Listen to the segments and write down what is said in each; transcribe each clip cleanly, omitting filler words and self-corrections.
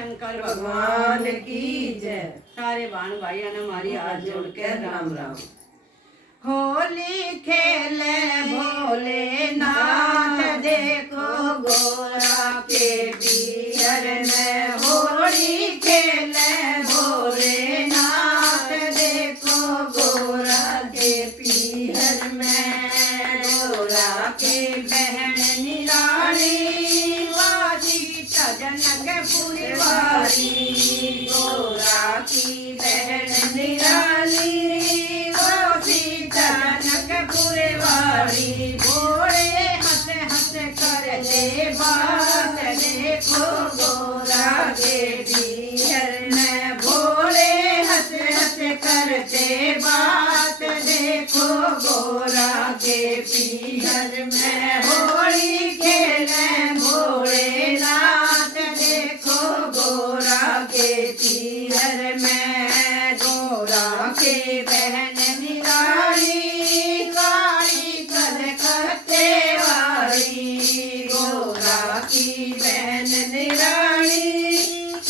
शंकर भगवान की जय। सारे बहन भाइयों ने हमारी हाथ जोड़ के राम राम। होली खेले भोलेनाथ देखो गोरा के पियर में। होली खेले भोलेनाथ देखो गोरा के पियर में। गोरा के बहन निराली वाजी जनकपुरी वाली। गोरा की बहन निराली जनकपुरे वाली। भोले हंस हंस कर ले बात देखो गोरा के पियर में। भोले हंस हंस करते बात देखो गोरा के पियर में। होली खेले भोलेनाथ देखो गोरा के पियर में। गोरा के बहन निराली काली कलकत्ते वाली। गोरा की बहन निराली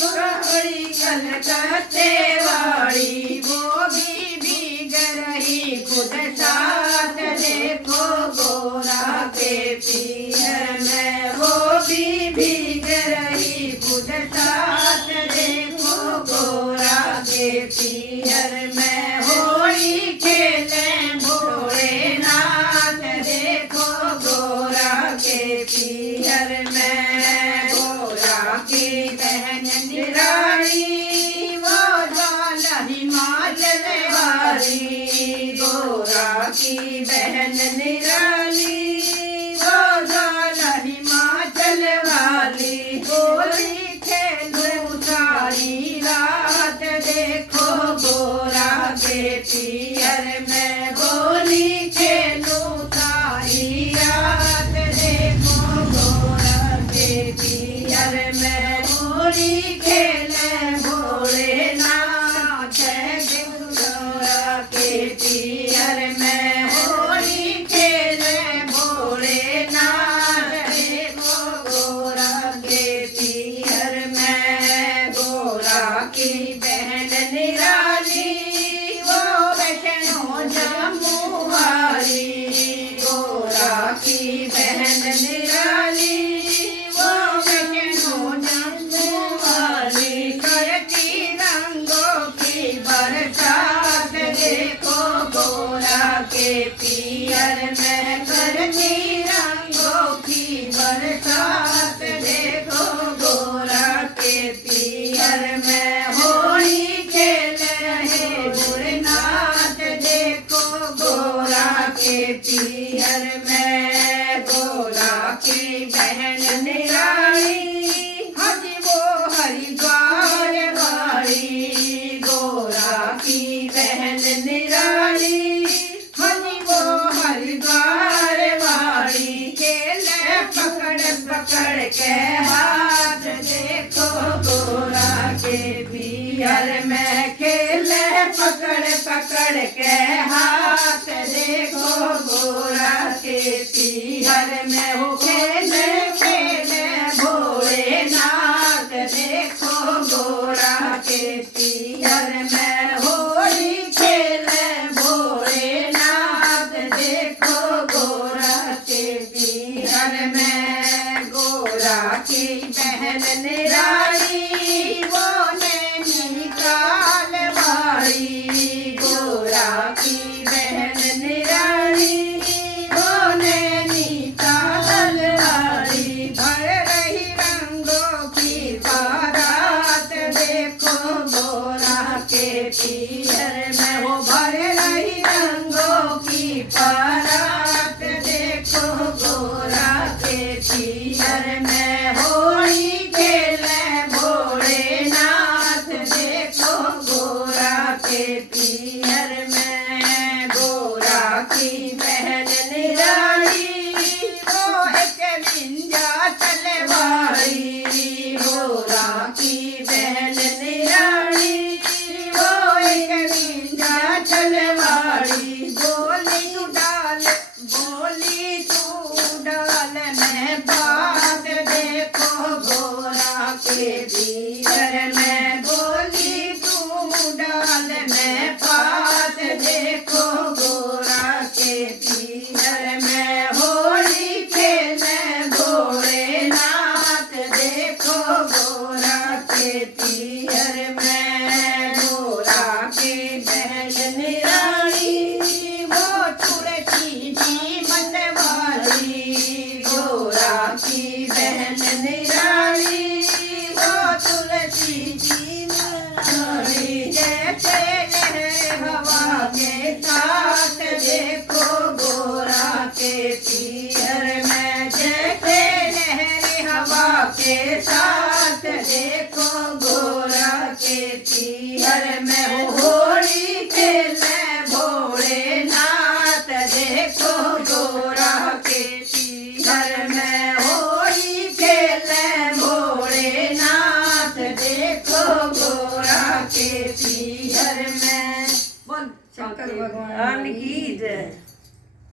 काली कलकत्ते वाली। वो भी भीग रही खुद साथ देखो गोरा के पियर में। वो भी भीग रही खुद साथ देखो गोरा के पियर में। होली खेले भोलेनाथ देखो गोरा के पियर में। गोरा की बहन निराली वो ज्वाला हिमाचल वाली। गोरा की बहन निराली वो ज्वाला हिमाचल वाली। होली खेलूं सारी रात देखो गोरा के पियर में। होली खेलूं सारी रात देखो गोरा के पियर में। होली खेले भोलेनाथ गोरा के पियर में। होली खेले भोलेनाथ देखो गोरा के पियर में। गोरा की बहन निराली वो वैष्णो जम्मू वाली। गोरा की बहन निराली वो वैष्णो जम्मू वाली। करती रंगों की बरसात देखो गोरा के पियर में। करती रंगों की बरसात देखो गोरा के पियर में। होली खेल रहे भोलेनाथ देखो गोरा के पियर में। गोरा की बहन निराली हज वो हरिद्वार वाली। गोरा की बहन निराली हज वो हरिद्वार वाली। खेले पकड़ पकड़ के हाथ देखो गोरा के पियर में। खेले पकड़ पकड़ के हाथ देखो गोरा के पियर में। हो खेले खेले भोलेनाथ देखो गोरा के पियर में। होली खेले भोलेनाथ देखो गोरा के पियर में। गोरा की बहन निराली वो नैनीताल वाली। गोरा की बहन निराली वो नैनीताल वाली। भर रही रंगों की बारात देखो गोरा के पीहर में बोली तू डाल में पात देखो गोरा के पीहर में होली खेले भोलेनाथ देखो गोरा के पीहर में गोरा के बहन रानी वो तुलसी जी बनवाली गोरा की बहन रानी वो तुलसी जी बनवाली जैसे लहर हवा के साथ देखो गोरा के पीहर में जैसे लहर हवा के साथ देखो गोरा के पीहर में होली खेले भोलेनाथ देखो गोरा के पीहर में होली खेले भोलेनाथ देखो गोरा के पीहर में बोल शंकर भगवान की जय।